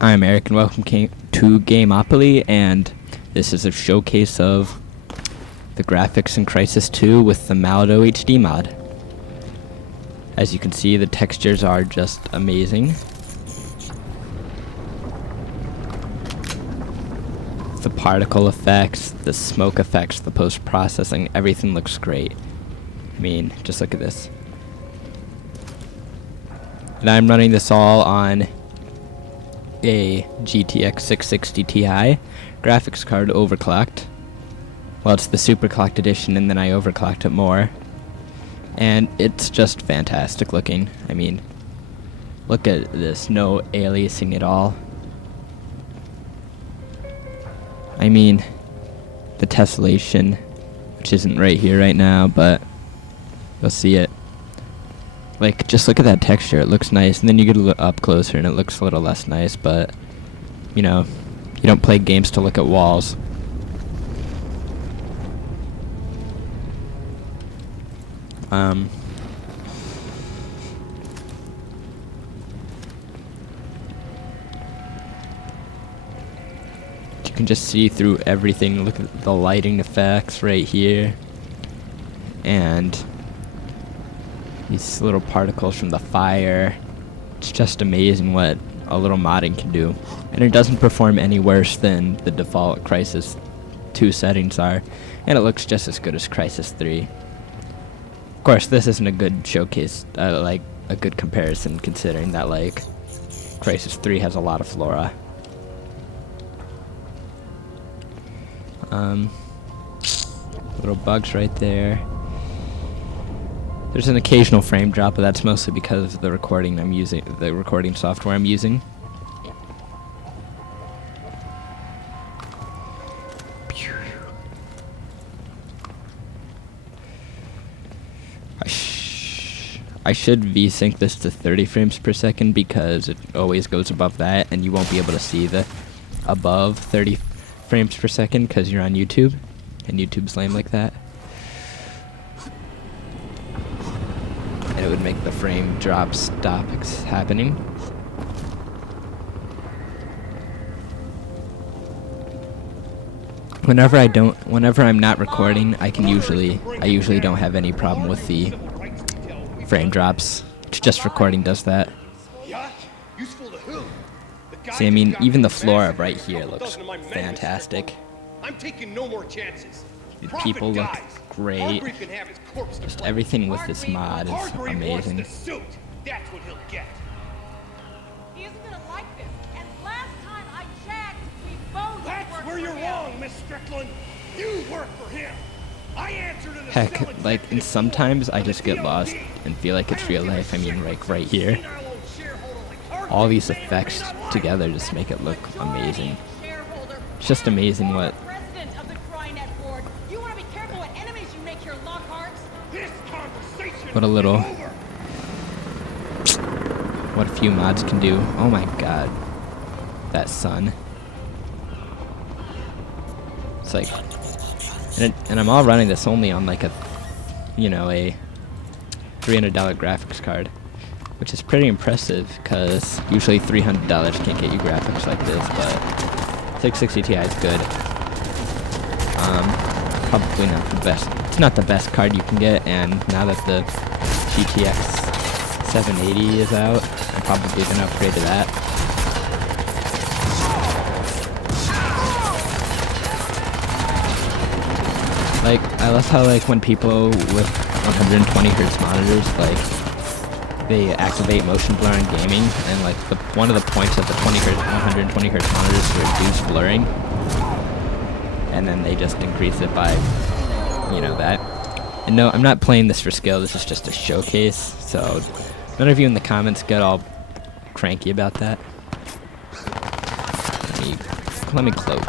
I'm Erik and welcome to Gameopoly, and this is a showcase of the graphics in Crysis 2 with the MaldoHD mod. As you can see, the textures are just amazing. The particle effects, the smoke effects, the post-processing, everything looks great. I mean, just look at this. And I'm running this all on a GTX 660 Ti graphics card overclocked. Well, it's the superclocked edition, and then I overclocked it more. And it's just fantastic looking. I mean, look at this, no aliasing at all. I mean, the tessellation, which isn't right here right now, but you'll see it. Like, just look at that texture, it looks nice, and then you get a little up closer and it looks a little less nice, but, you know, you don't play games to look at walls. You can just see through everything. Look at the lighting effects right here, and these little particles from the fire. It's just amazing what a little modding can do. And it doesn't perform any worse than the default Crysis 2 settings are. And it looks just as good as Crysis 3. Of course, this isn't a good showcase, like a good comparison, considering that like Crysis 3 has a lot of flora. Little bugs right there. There's an occasional frame drop, but that's mostly because of the recording I'm using, the recording software I'm using. I should VSync this to 30 frames per second because it always goes above that, and you won't be able to see the above 30 frames per second because you're on YouTube, and YouTube's lame like that. And it would make the frame drop stop happening. Whenever I'm not recording, I usually don't have any problem with the frame drops. It's just recording does that. See, I mean, even the flora right here looks fantastic. The people look great. Just everything with this mod is amazing. That's where you're wrong, Miss Strickland. You work for him. I answer to the Heck, like, and sometimes I just get lost and feel like it's real life. I mean, like right here. All these effects together just make it look amazing. It's just amazing what what a few mods can do. Oh my god. That sun. It's like, and I'm all running this only on like a, you know, a $300 graphics card, which is pretty impressive because usually $300 can't get you graphics like this, but 660 Ti is good. Probably not the best. It's not the best card you can get, and now that the GTX 780 is out, I'm probably gonna upgrade to that. Like, I love how like when people with 120 Hz monitors, like, they activate motion blur in gaming, and like one of the points of the 120 Hz monitors is to reduce blurring, and then they just increase it by, you know, that. And no, I'm not playing this for skill, this is just a showcase, so none of you in the comments get all cranky about that. Let me cloak.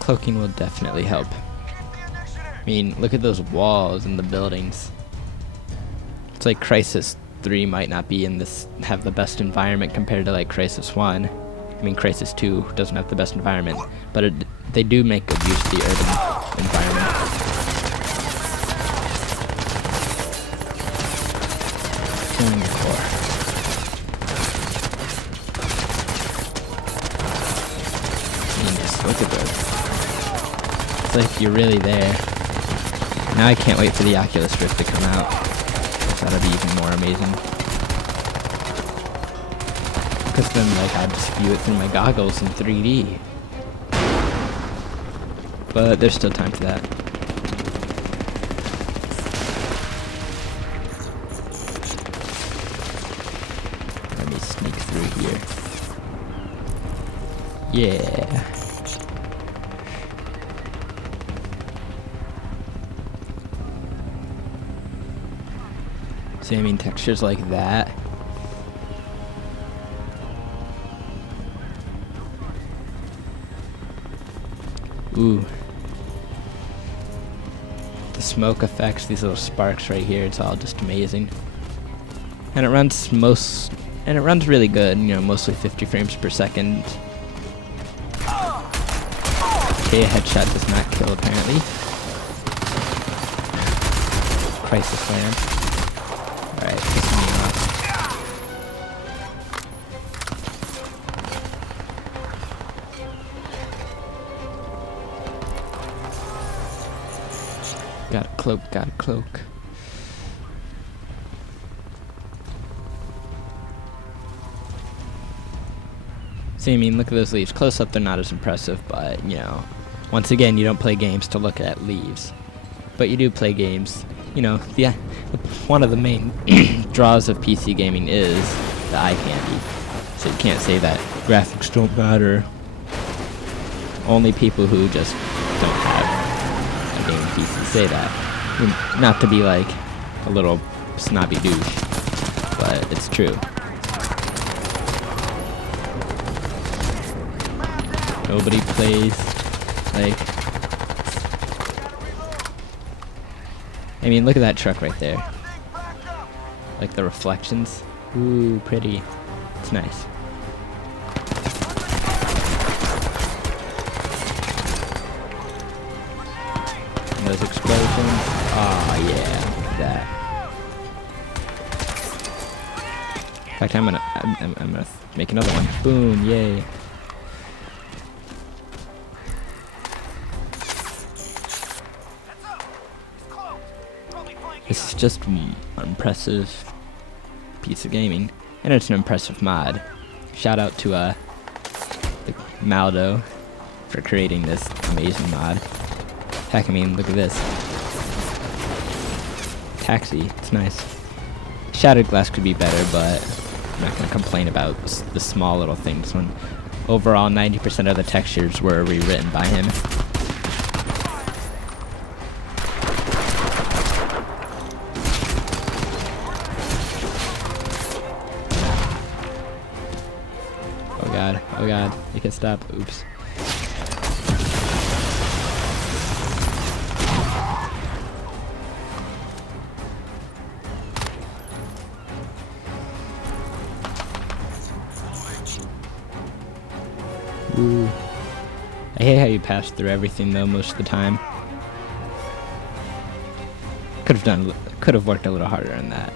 Cloaking will definitely help. I mean, look at those walls and the buildings. It's like Crysis 3 might not be in this, have the best environment compared to like Crysis 1. I mean, Crysis 2 doesn't have the best environment, but they do make good use of the urban environment. Look at this. It's like you're really there. Now I can't wait for the Oculus Rift to come out. That'll be even more amazing. Because then, like, I'll just view it through my goggles in 3D. But there's still time for that. Let me sneak through here. Yeah. See, I mean, textures like that. Ooh. The smoke effects, these little sparks right here, it's all just amazing. And it runs really good, you know, mostly 50 frames per second. Okay, a headshot does not kill apparently. Crysis land. Alright, pissing me off. Got a cloak, got a cloak. See, I mean, look at those leaves. Close up, they're not as impressive, but, you know, once again, you don't play games to look at leaves. But you do play games, you know, yeah. One of the main draws of PC gaming is the eye candy. So you can't say that graphics don't matter. Only people who just don't have a gaming PC say that. Not to be like a little snobby douche, but it's true. Nobody plays, like... I mean, look at that truck right there. Like the reflections. Ooh, pretty. It's nice. And those explosions. Oh yeah, look at that. In fact, I'm gonna make another one. Boom, yay. It's just an impressive piece of gaming, and it's an impressive mod. Shout out to the Maldo for creating this amazing mod. Heck, I mean, look at this. Taxi, it's nice. Shattered glass could be better, but I'm not gonna complain about the small little things when overall 90% of the textures were rewritten by him. Oh god, you can stop. Oops. Ooh. I hate how you pass through everything though most of the time. Could have worked a little harder on that.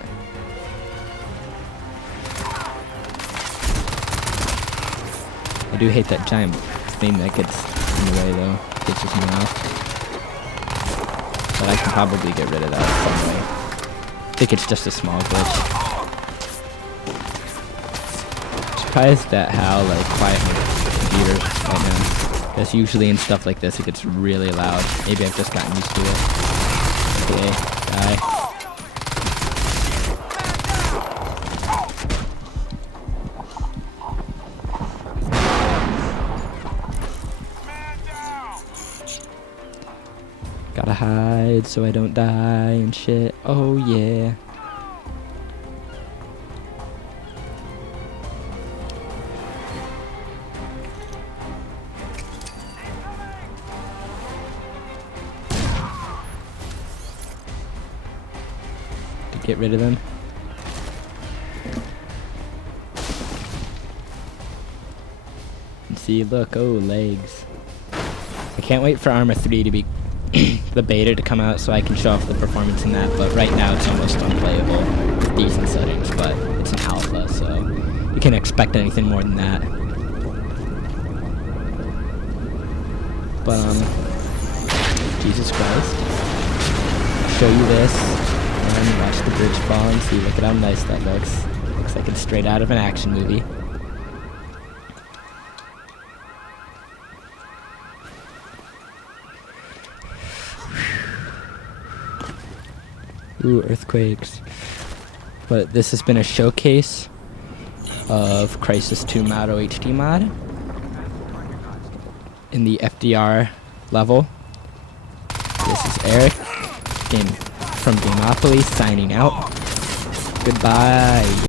I do hate that giant thing that gets in the way though. It pisses me off. But I can probably get rid of that some way. I think it's just a small glitch. Surprised at how like quiet my computer right now. Because usually in stuff like this it gets really loud. Maybe I've just gotten used to it. Okay, die. Gotta hide so I don't die and shit. Oh yeah. To get rid of them. And see, look, oh, legs. I can't wait for Arma 3 to be the beta to come out so I can show off the performance in that, but right now it's almost unplayable with decent settings, but it's an alpha, so you can't expect anything more than that. But, Jesus Christ. I'll show you this, and watch the bridge fall and see, look at how nice that looks. Looks like it's straight out of an action movie. Ooh, earthquakes. But this has been a showcase of Crysis 2 MaldoHD mod in the FDR level. This is Erik from Gameopoly signing out. Goodbye.